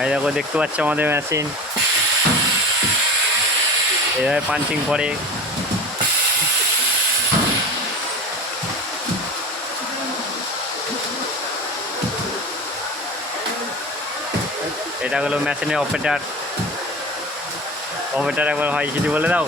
এই দেখো দেখতে পাচ্ছ আমাদের মেশিন এভাবে পাঞ্চিং করে। এটা হলো মেশিনের অপারেটর। একবার ভাই কিছু বলে দাও।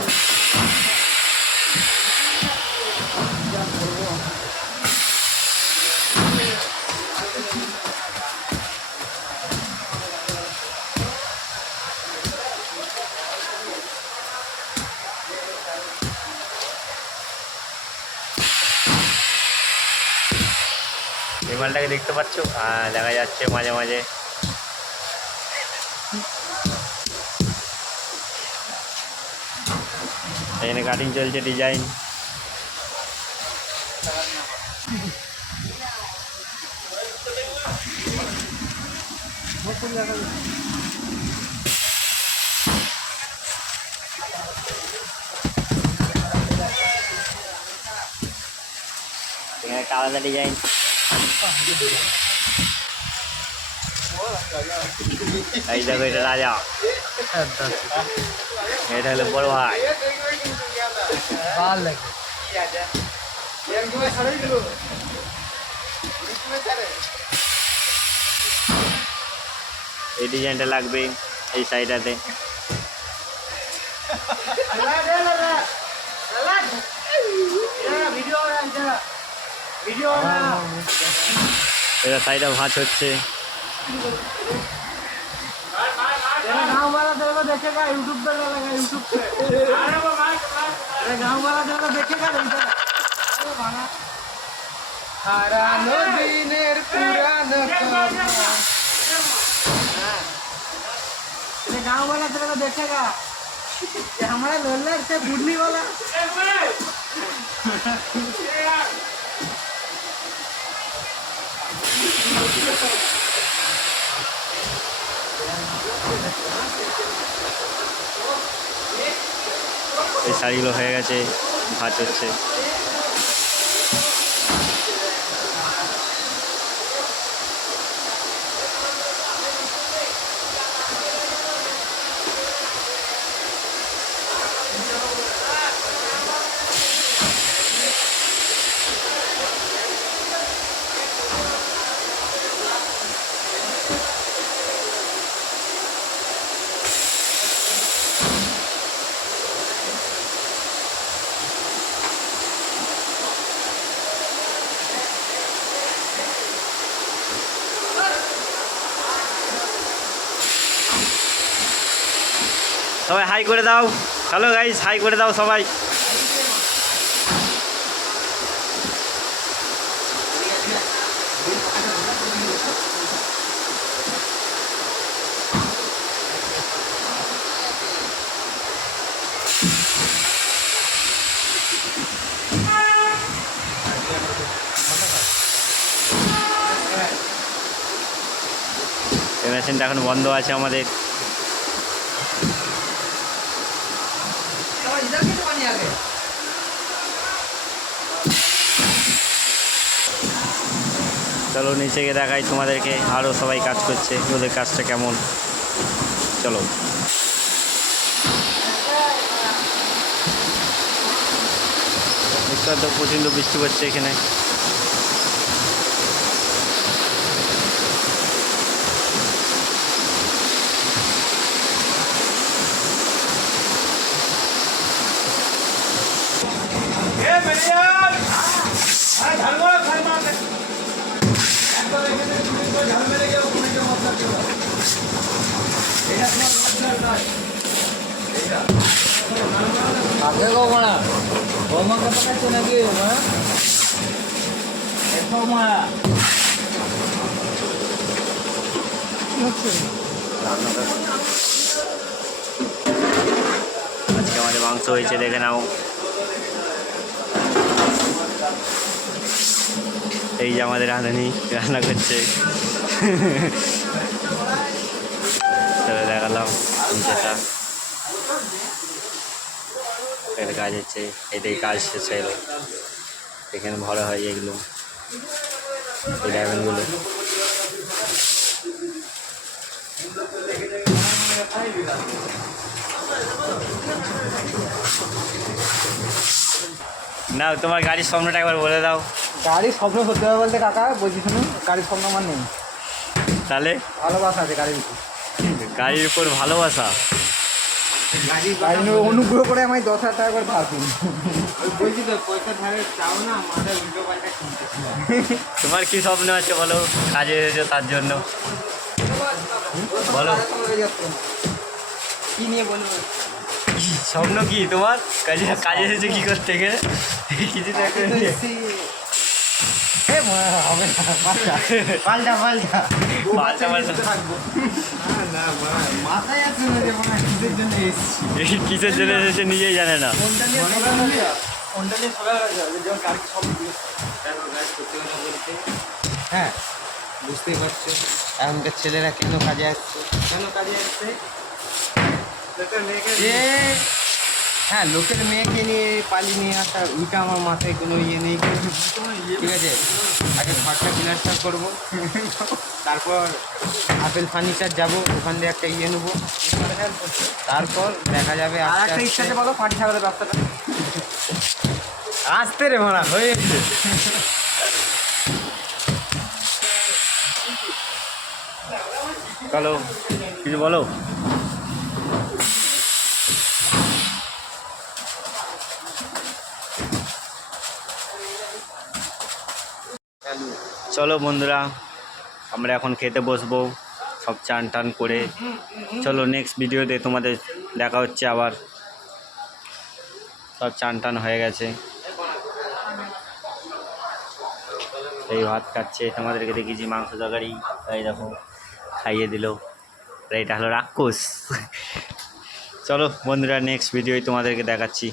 এই মালটাকে দেখতে পাচ্ছ? দেখা যাচ্ছে মাঝে মাঝে। এখানে কাটিং চলছে, ডিজাইন। এখানে একটা আলাদা ডিজাইন। এই দেখো এটা রাজা, এটা হলো বড় ভাই। এই ডিজাইনটা লাগবে এই সাইডটাতে। এটা সাইডে ভাঁজ হচ্ছে। गाँव वाला तेरे देखेगा यूट्यूब पे लगेगा, यूट्यूब पे गाँव वाला तेरे देखेगा हारानो दिनेर पुरानो गाँव वाला तेरे देखेगा कि हमारा लोलर से बुढ़नी वाला। এই শাড়িগুলো হয়ে গেছে, ভাঁজ হচ্ছে। সবাই হাই করে দাও। হ্যালো গাইস, হাই করে দাও সবাই। এই মেশিনটা এখন বন্ধ আছে আমাদের। চলো নিচে গিয়ে দেখাই তোমাদেরকে, আরও সবাই কাজ করছে, ওদের কাজটা কেমন। চলো। দেখতে তো প্রচণ্ড বৃষ্টি পড়ছে এখানে। आगे को मारा होमा का पता चला कि होमा ऐसा मारा আজকে আমাদের মাংস হয়েছে, দেখে নাও। এই যে আমাদের রাঁধুনি রান্না করছে। চলে দেখালাম যেটা এর কাজ হচ্ছে, এটাই কাজ শেষ হলো। এখানে ভরা হয় এগুলো, এই ডায়মন্ডগুলো। না তোমার গাড়ির স্বপ্নটা একবার বলে দাও। গাড়ির স্বপ্ন সত্যি হবে বলতে কাকা বলছি শুনুন, গাড়ির স্বপ্ন আমার নেই, তাহলে ভালোবাসা আছে গাড়ির উপর। গাড়ির উপর ভালোবাসা। গাড়ি নিয়ে অনুগ্রহ করে আমায় 10,000 টাকা করে ধার দিন। বলছি তো পয়সা ধারে চাও না, মাথায় উল্টো পাল্টা কিনতে। তোমার কি স্বপ্ন আছে বলো, কাজে এসেছো তার জন্য বলো। কি নিয়ে বলবো? স্বপ্ন কি তোমার? কাজে কাজে এসেছো কি করতে গেলে? কিছু তো একটা নিয়ে। হবে না, পাল্টা পাল্টা পাল্টা পাল্টা। না মাথায় আছে না যে মনে হয় কিসের জন্য এসেছি। কিসের জন্য এসেছে নিজেই জানে না। কোনটা নিয়ে সকাল আছে যেমন গাড়ির স্বপ্ন দিয়েছে। সত্যি কথা বলতে হ্যাঁ বুঝতেই পারছো এখনকার ছেলেরা কেন কাজে আসছে, যে হ্যাঁ লোকের মেয়েকে নিয়ে পালিয়ে নিয়ে আসা, ওইটা আমার মাথায় কোনো ইয়ে নেই। ঠিক আছে, আগে ঘরটা প্লাস্টার করবো, তারপর আপেল ফার্নিচার যাব, ওখান দিয়ে একটা ইয়ে নেবো, তারপর দেখা যাবে আর আস্তে একটা ইচ্ছা আছে আস্তে। বলো, পাটি সাগরের ব্যবসাটা। আসতে রে মারা হয়ে গেছে। চলো কিছু বলো। চলো বন্ধুরা, আমরা এখন খেতে বসবো, সব চান টান করে। চলো নেক্সট ভিডিওতে তোমাদের দেখা হচ্ছে আবার। সব চান টান হয়ে গেছে, এই ভাত খাচ্ছে, তোমাদেরকে দেখেছি মাংস তরকারি, এই দেখো খাইয়ে দিল। আর এটা হলো রাক্ষস। চলো বন্ধুরা, নেক্সট ভিডিওয় তোমাদেরকে দেখাচ্ছি।